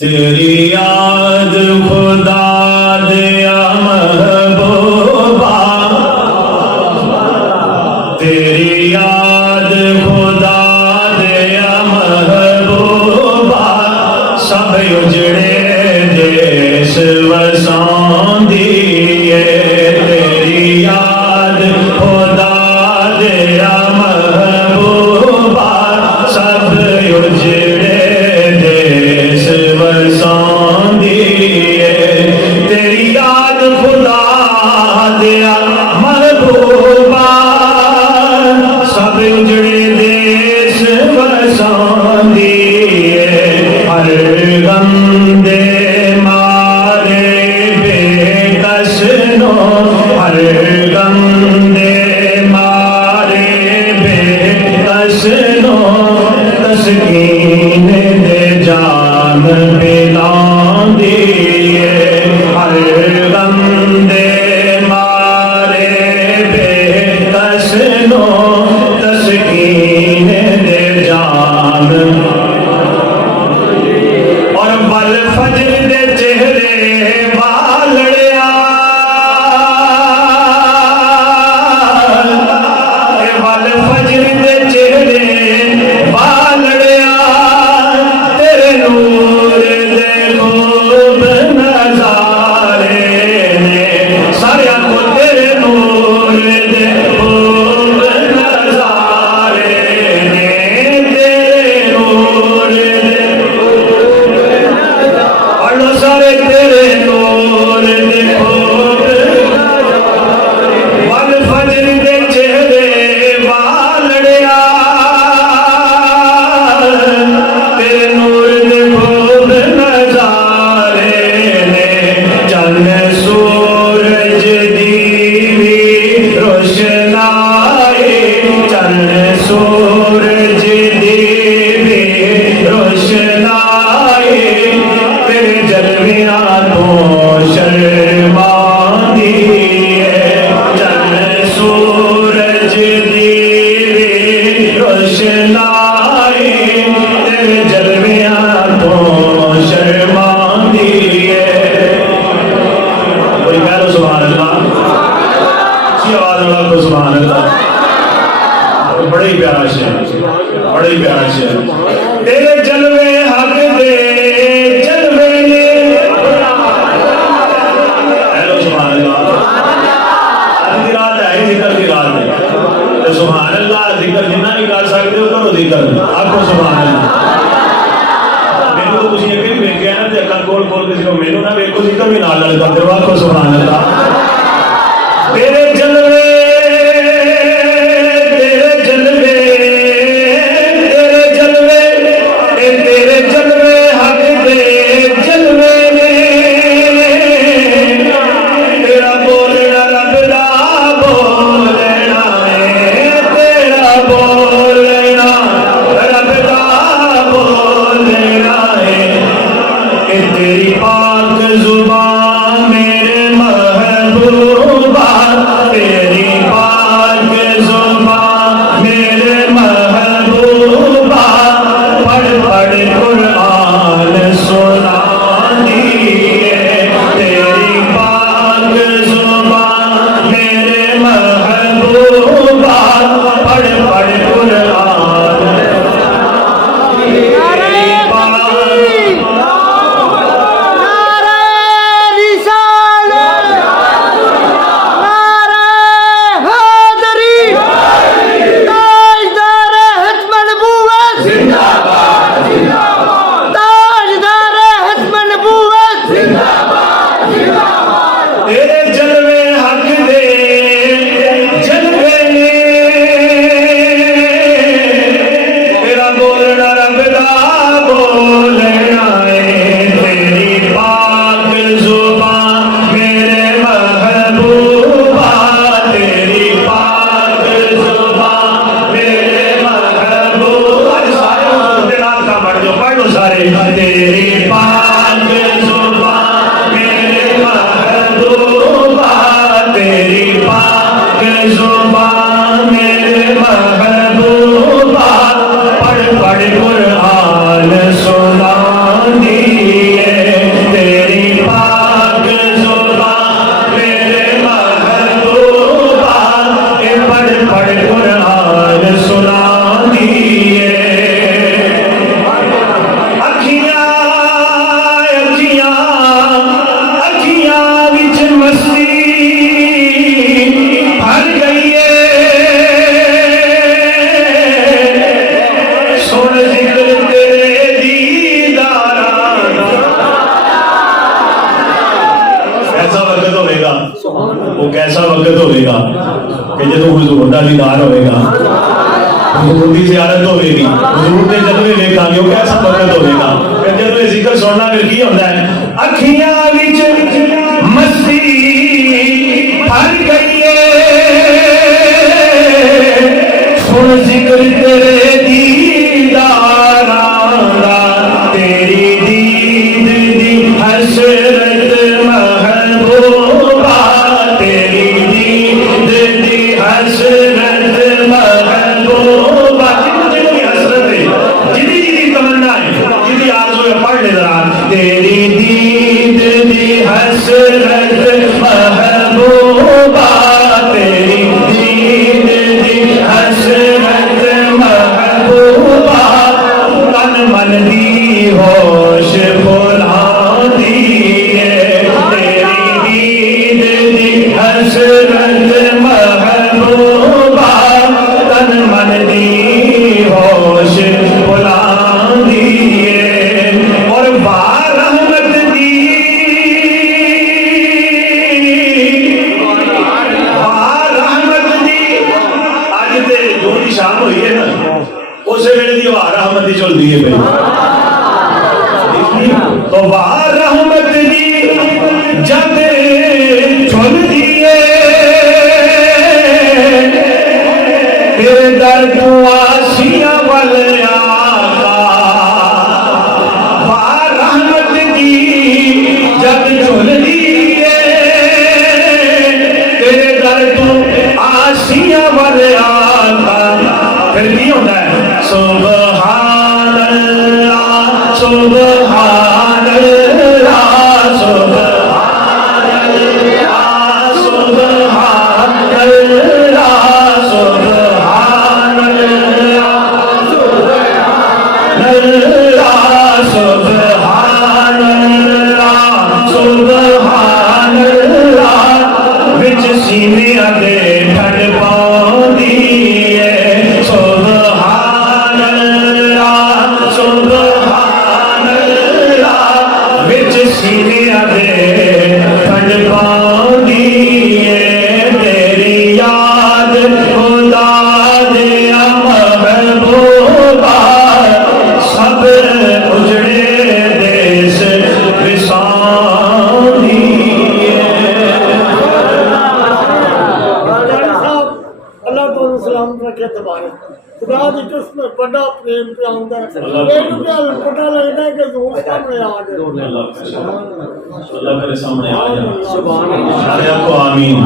तेरी याद खुदा दिया महबूबा, तेरी याद खुदा दिया महबूबा, सब उजड़े देश वसांदी है। तेरी याद खुदा दिया महबूबा, सब उजड़े देश वसांदी है। तेरी याद खुदा दिया महबूबा, सब उजड़े देश वसांदी है। हर गम दे मारे बेकस नो, हर गम दे मारे बेकस नो, तस्कीन दे जान पिलांदी है। हर गम दे मारे बेकस नो, तस्कीन दे जान। और बल फजर दे चेहरे बालड़िया, बल फजर दे चेहरे बालड़िया, तेरे नूर दे खूब नजारे ने, सारे को तेरे नूर दे खूब नजारे ने, तेरे नूर दे अल्लाह सारे तेरे नूर दे खूब। वल फजर दे चेहरे बालड़िया, तेरे नूर दे खूब नजारे ने, चन्न सूरज दीवी रोशनाई, चन्न सूरज दीवी रोशनाई, तेरे जलवियां तो शर्मांदी है। चन्न सूरज दीवी रोशनाई, तेरे जलवियां तो शर्मांदी है। कोई कह लो सुभान अल्लाह, अच्छी आवाज वाला को सुभान अल्लाह। बड़े ही प्यारा शेर, बड़े ही प्यारा शेर। तेरे जलवे हक दे जलवे ने, हेलो सुभान अल्लाह। आज की रात है, जिक्र की रात है, तो सुभान अल्लाह जिक्र जिन्ना भी कर सकते हो करो जिक्र, आपको सुभान अल्लाह। मेरे को तुझे यकीन नहीं किया ना, अल्लाह खोल खोल के सिर्फ मेनू ना मेरे को जिक्र भी नाल नाल करते हो, आपको सुभान अल्लाह। तेरे जलवे तेरे जलवे हक दे जलवे ने, तेरा बोलना रब दा बोलना है, तेरा बोलना रब दा बोलना है। तेरी पाक जुबान मेरे महबूबा, तेरी पाक जुबान मेरे महबूबा, पढ़ पढ़ कुरान सुनानी है। तेरी पाक जुबान मेरे महबूबा, पढ़ पढ़ कुरान। तेरी पाक तेरे जलवे हक दे जलवे ने, तेरा बोलना रब दा बोलना है। तेरी पाक जुबान मेरे महबूबा, तेरी पाक जुबान मेरे महबूबा। सारे उनके नाम का पढ़ जो, पढ़ लो सारे। तेरी पाक जुबान मेरे महबूबा, तेरी पाक जुबान मेरे महबूबा, पढ़ पढ़ कुरान सुनानी वो कैसा वक्त होगा कि जो हुजूर दा दीदार होगा, हुजूर दी ज़ियारत होगी, हुजूर दे जलवे वेखांगे, वो कैसा वक्त होगा। फिर जब ये जिक्र सुनना फिर की होता है, अखियां विच मस्ती भर गई है, सुन जिक्र तेरे दीदार दा, तेरी दीद दी हसरत महबूबा, तेरी दीद दी हसरत महबूबा। जितनी हसरत है, जितनी तमन्ना है, जितनी आरज़ू है, पढ़ ले जरा, तेरी दीद दी हसरत महबूबा, तेरी दीद दी हसरत महबूबा, तन मन दी होश भुला दिए, तेरी दीद दी हसरत महबूबा, तन मन दी होश भुला दिए। और रहमत दी, रहमत दी, अज ते जो दी शाम हुई है ना, उस वेले दी रहमत दी चलती है भाई। तो रहमत दी जब चल दिए, तेरे दर तू आसिया वल आका, रहमत दी जब चल दिए, तेरे दर तू आसिया वल आका। फिर नहीं होता है सुभान अल्लाह, सुभान अल्लाह, सुभान अल्लाह, सुभान अल्लाह, सुभान अल्लाह, सुभान अल्लाह, सुभान अल्लाह, सुभान अल्लाह। विच सीने दे ठंड पाउंदी है, सुभान अल्लाह, सुभान अल्लाह। विच सीने दे ठंड पाउंदी है, तेरी याद खुदा दिया महबूबा, सब उजड़े देश विसानी अल्लाह तो सलाम रखे दोबारा। खुदा की किस्म बड़ा प्रेम पे आंदा है, एक पता लगता है कि दूर सामने आ गए। अल्लाह करे सामने आ जाए। सुभान अल्लाह, आमीन।